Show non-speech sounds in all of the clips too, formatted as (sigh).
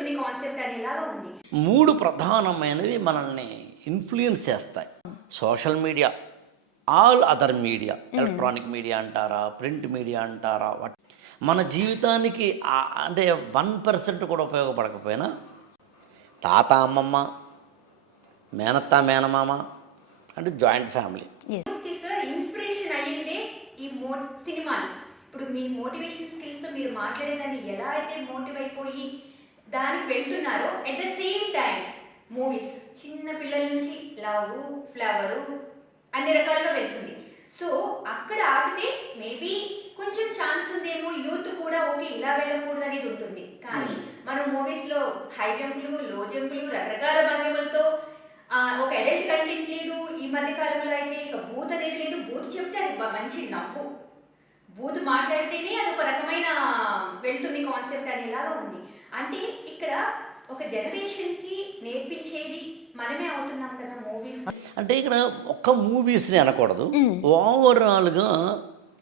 అనేలాగా ఉంది. మూడు ప్రధానమైనవి మనల్ని ఇన్ఫ్లుయెన్స్ చేస్తాయి. Social media all other media electronic media అంటారా ప్రింట్ మీడియా అంటారా మన జీవితానికి అంటే వన్ పర్సెంట్ కూడా ఉపయోగపడకపోయినా తాత అమ్మమ్మ మేనత్త మేనమామ అంటే జాయింట్ ఫ్యామిలీ ఇన్స్పిరేషన్ అయ్యిందే ఈ సినిమాలు. ఇప్పుడు మీ మోటివేషన్ స్కిల్స్తో మీరు మాట్లాడేదాన్ని ఎలా అయితే మోటివ్ అయిపోయి దానికి వెళ్తున్నారో at the same time movies చిన్న పిల్లల నుంచి లవ్ ఫ్లవరు అన్ని రకాలుగా వెళ్తుంది. సో అక్కడ ఆపితే మేబీ కొంచెం ఛాన్స్ ఉందేమో యూత్ కూడా ఓకే ఇలా వెళ్ళకూడదు అనేది ఉంటుంది. కానీ మనం మూవీస్లో హై జంపులు లో జంపులు రకరకాల భంగిమలతో ఒక అడల్ట్ కంటెంట్ లేదు. ఈ మధ్య కాలంలో అయితే ఇక బూత్ అనేది లేదు. బూత్ చెప్తే అది మంచి నవ్వు. బూత్ మాట్లాడితేనే అది ఒక రకమైన వెళ్తుంది కాన్సెప్ట్ అనేలాగా ఉంది. అంటే ఇక్కడ ఒక జనరేషన్కి నేర్పించేది మనమే అవుతున్నాం కదా మూవీస్. అంటే ఇక్కడ ఒక్క మూవీస్ని అనకూడదు. ఓవరాల్గా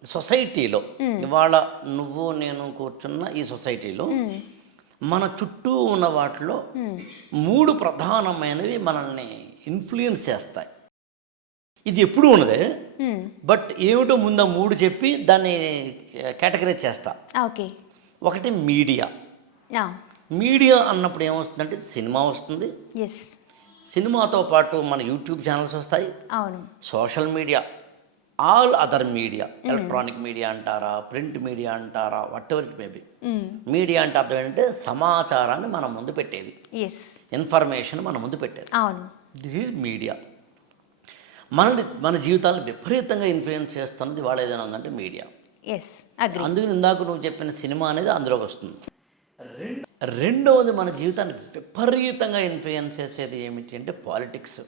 సొసైటీలో ఇవాళ నువ్వు నేను కూర్చున్న ఈ సొసైటీలో మన చుట్టూ ఉన్న వాటిలో మూడు ప్రధానమైనవి మనల్ని ఇన్ఫ్లుయెన్స్ చేస్తాయి. ఇది ఎప్పుడు ఉన్నదే. బట్ ఏమిటో ముందు మూడు చెప్పి దాన్ని కేటగరైజ్ చేస్తా. ఓకే. ఒకటి మీడియా. మీడియా అన్నప్పుడు ఏమొస్తుందంటే సినిమా వస్తుంది. ఎస్ సినిమాతో పాటు మన యూట్యూబ్ ఛానల్స్ వస్తాయి. అవును. Social media all other media electronic media అంటారా ప్రింట్ మీడియా అంటారా whatever it maybe. Media అంటే అర్థం ఏంటంటే సమాచారాన్ని మన ముందు పెట్టేది. ఎస్ ఇన్ఫర్మేషన్ మన ముందు పెట్టేది. అవును. దిస్ ఈజ్ మీడియా మనల్ని మన జీవితాలను విపరీతంగా ఇన్ఫ్లుయెన్స్ చేస్తున్నది వాళ్ళు ఏదైనా ఉందంటే మీడియా ఎస్ అగ్రి అందుకని ఇందాక నువ్వు చెప్పిన సినిమా అనేది అందులోకి వస్తుంది. రెండవది మన జీవితాన్ని విపరీతంగా ఇన్ఫ్లుయెన్స్ చేసేది ఏమిటి అంటే పాలిటిక్స్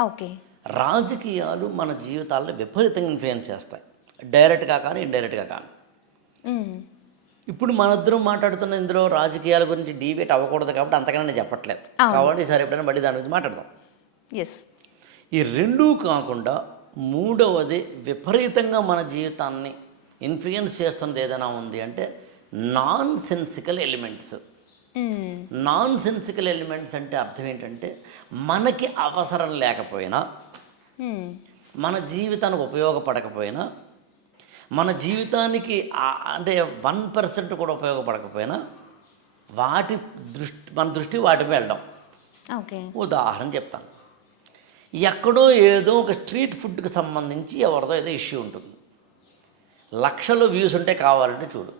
ఓకే. రాజకీయాలు మన జీవితాలను విపరీతంగా ఇన్ఫ్లుయెన్స్ చేస్తాయి. డైరెక్ట్గా కానీ ఇండైరెక్ట్గా కానీ. ఇప్పుడు మన ఇద్దరం మాట్లాడుతున్న ఇందులో రాజకీయాల గురించి డిబేట్ అవ్వకూడదు కాబట్టి అంతకన్నా నేను చెప్పట్లేదు. కాబట్టి సరే ఎప్పుడైనా మళ్ళీ దాని గురించి మాట్లాడదాం. ఎస్ ఈ రెండూ కాకుండా మూడవది విపరీతంగా మన జీవితాన్ని ఇన్ఫ్లుయెన్స్ చేస్తున్నది ఏదైనా ఉంది అంటే nonsensical elements. Nonsensical elements అంటే అర్థం ఏంటంటే మనకి అవసరం లేకపోయినా మ్మ్. మన జీవితానికి ఉపయోగపడకపోయినా మన జీవితానికి అంటే వన్ పర్సెంట్ కూడా ఉపయోగపడకపోయినా వాటి దృష్టి మన దృష్టి వాటి వెళ్ళడం. ఓకే ఉదాహరణ చెప్తాను. ఎక్కడో ఏదో ఒక స్ట్రీట్ ఫుడ్కి సంబంధించి ఎవరిదో ఏదో ఇష్యూ ఉంటుంది. లక్షల వ్యూస్ ఉంటే కావాలంటే చూడు.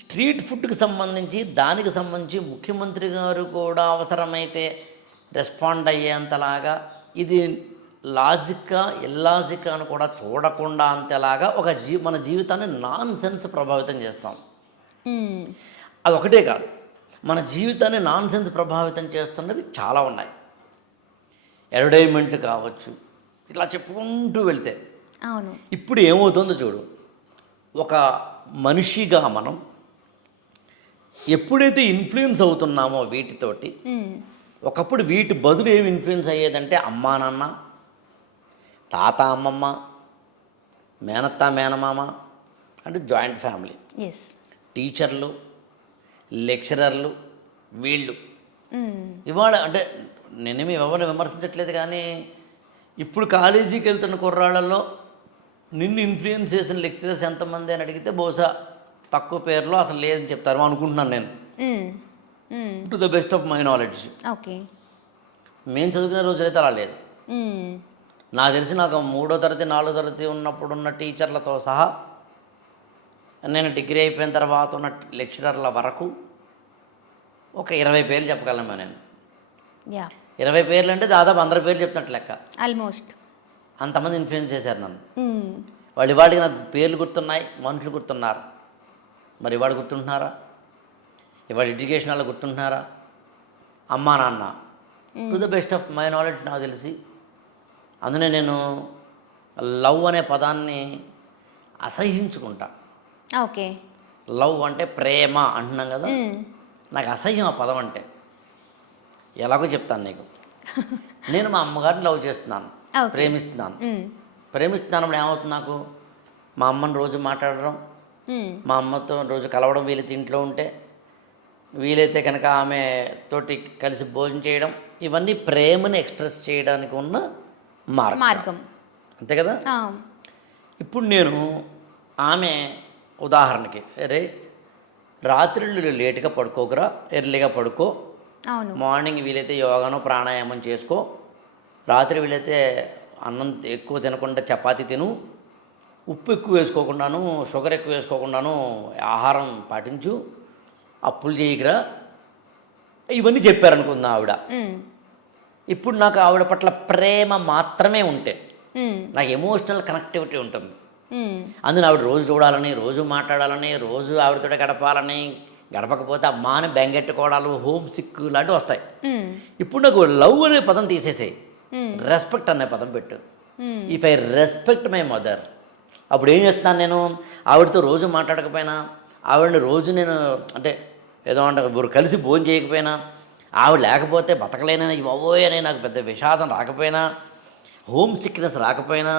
స్ట్రీట్ ఫుడ్కి సంబంధించి దానికి సంబంధించి ముఖ్యమంత్రి గారు కూడా అవసరమైతే రెస్పాండ్ అయ్యేంతలాగా ఇది లాజిక్గా ఇల్లాజిక్ అని కూడా చూడకుండా అంతేలాగా ఒక జీ మన జీవితాన్ని నాన్ సెన్స్ ప్రభావితం చేస్తాం. అది ఒకటే కాదు మన జీవితాన్ని నాన్ సెన్స్ ప్రభావితం చేస్తున్నవి చాలా ఉన్నాయి. అడ్వర్టైజ్మెంట్లు కావచ్చు ఇట్లా చెప్పుకుంటూ వెళ్తే. అవును. ఇప్పుడు ఏమవుతుందో చూడు ఒక మనిషిగా మనం ఎప్పుడైతే ఇన్ఫ్లుయెన్స్ అవుతున్నామో వీటితోటి. ఒకప్పుడు వీటి బదులు ఏమి ఇన్ఫ్లుయెన్స్ అయ్యేదంటే అమ్మా నాన్న తాత అమ్మమ్మ మేనత్త మేనమామ అంటే జాయింట్ ఫ్యామిలీ టీచర్లు లెక్చరర్లు వీళ్ళు. ఇవాళ అంటే నేనేమి ఎవరిని విమర్శించట్లేదు కానీ ఇప్పుడు కాలేజీకి వెళ్తున్న కుర్రాళ్ళల్లో నిన్ను ఇన్ఫ్లుయెన్స్ చేసిన లెక్చరర్స్ ఎంతమంది అని అడిగితే బహుశా తక్కువ పేర్లో అసలు లేదని చెప్తారు అనుకుంటున్నాను నేను. To the best of my knowledge okay. మేము చదువుకునే రోజులైతే అలా లేదు. నాకు తెలిసి నాకు మూడో తరగతి నాలుగో తరగతి ఉన్నప్పుడు ఉన్న టీచర్లతో సహా నేను డిగ్రీ అయిపోయిన తర్వాత ఉన్న లెక్చరర్ల వరకు ఒక ఇరవై పేర్లు చెప్పగలను నేను. ఇరవై పేర్లు అంటే దాదాపు అందరి పేర్లు చెప్తున్నట్టు లెక్క. ఆల్మోస్ట్ అంతమంది ఇన్ఫ్లుయెన్స్ చేశారు నన్ను. వాళ్ళు ఇవాళకి నాకు పేర్లు గుర్తున్నాయి మనుషులు గుర్తున్నారు. మరి ఇవాళ గుర్తుంటున్నారా? ఇవాళ ఎడ్యుకేషన్ వాళ్ళు గుర్తుంటున్నారా? అమ్మా నాన్న. To the best of my knowledge నాకు తెలిసి. అందునే నేను లవ్ అనే పదాన్ని అసహ్యించుకుంటా ఓకే. లవ్ అంటే ప్రేమ అంటున్నాం కదా. నాకు అసహ్యం ఆ పదం అంటే. ఎలాగో చెప్తాను నీకు. (laughs) నేను మా అమ్మగారిని లవ్ చేస్తున్నాను. ప్రేమిస్తున్నాను. మ్మ్. ప్రేమిస్తున్నప్పుడు ఏమవుతుంది నాకు? మా అమ్మని రోజు మాట్లాడడం. మా అమ్మతో రోజు కలవడం వీళ్ళ ఇంట్లో ఉంటే వీలైతే కనుక ఆమె తోటి కలిసి భోజనం చేయడం ఇవన్నీ ప్రేమని ఎక్స్ప్రెస్ చేయడానికి ఉన్న మార్గం. మార్గం. అంతే కదా? ఇప్పుడు నేను ఆమె ఉదాహరణకి అరే రాత్రిళ్ళు లేటుగా పడుకోకురా ఎర్లీగా పడుకో. మార్నింగ్ వీలైతే యోగాను ప్రాణాయామం చేసుకో. రాత్రి వీలైతే అన్నం ఎక్కువ తినకుండా చపాతీ తిను ఉప్పు ఎక్కువ వేసుకోకుండాను షుగర్ ఎక్కువ వేసుకోకుండాను ఆహారం పాటించు అప్పులు చేయకురా. ఇవన్నీ చెప్పారనుకుందా ఆవిడ. ఇప్పుడు నాకు ఆవిడ పట్ల ప్రేమ మాత్రమే ఉంటే నాకు ఎమోషనల్ కనెక్టివిటీ ఉంటుంది. అందులో ఆవిడ రోజు చూడాలని రోజు మాట్లాడాలని రోజు ఆవిడతో గడపాలని గడపకపోతే అమ్మాని బెంగెట్టుకోవడాలు హోమ్ సిక్ లాంటివి వస్తాయి. ఇప్పుడు నాకు లవ్ అనే పదం తీసేసేయి. రెస్పెక్ట్ అనే పదం పెట్టు. If I respect my mother అప్పుడు ఏం చేస్తున్నాను నేను? ఆవిడతో రోజు మాట్లాడకపోయినా ఆవిడని రోజు నేను అంటే ఏదో అంటే ఇప్పుడు కలిసి భోజనం చేయకపోయినా ఆవిడ లేకపోతే బతకలేనని బాబోయ్ అని నాకు పెద్ద విషాదం రాకపోయినా హోమ్ సిక్నెస్ రాకపోయినా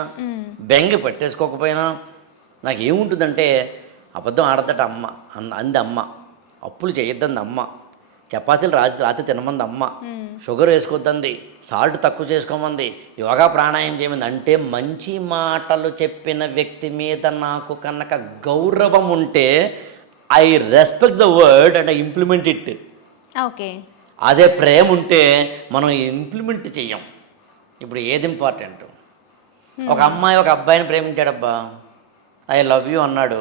బెంగ పెట్టేసుకోకపోయినా నాకు ఏముంటుందంటే అబద్ధం ఆడదట అమ్మ అంది అమ్మ. అప్పులు చేయొద్దంది అమ్మ. చపాతీలు రాత్రి రాత్రి తినమంది అమ్మ. షుగర్ వేసుకోవద్దంది సాల్ట్ తక్కువ చేసుకోమంది యోగా ప్రాణాయామం చేయమంది. అంటే మంచి మాటలు చెప్పిన వ్యక్తి మీద నాకు కనుక గౌరవం ఉంటే I respect the word and I implement it. Okay. అదే ప్రేమ ఉంటే మనం ఇంప్లిమెంట్ చెయ్యం. ఇప్పుడు ఏది ఇంపార్టెంట్? ఒక అమ్మాయి ఒక అబ్బాయిని ప్రేమించాడబ్బా ఐ లవ్ యూ అన్నాడు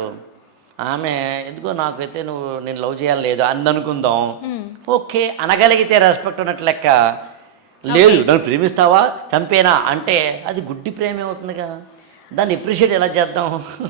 ఆమె ఎందుకో నాకైతే నువ్వు నేను లవ్ చేయాలి లేదు అంది అనుకుందాం ఓకే. అనగలిగితే రెస్పెక్ట్ ఉన్నట్టు లెక్క. లేదు నన్ను ప్రేమిస్తావా? చంపేనా? అంటే అది గుడ్డి ప్రేమ అవుతుందిగా. దాన్ని ఎప్రిషియేట్ ఎలా చేద్దాం?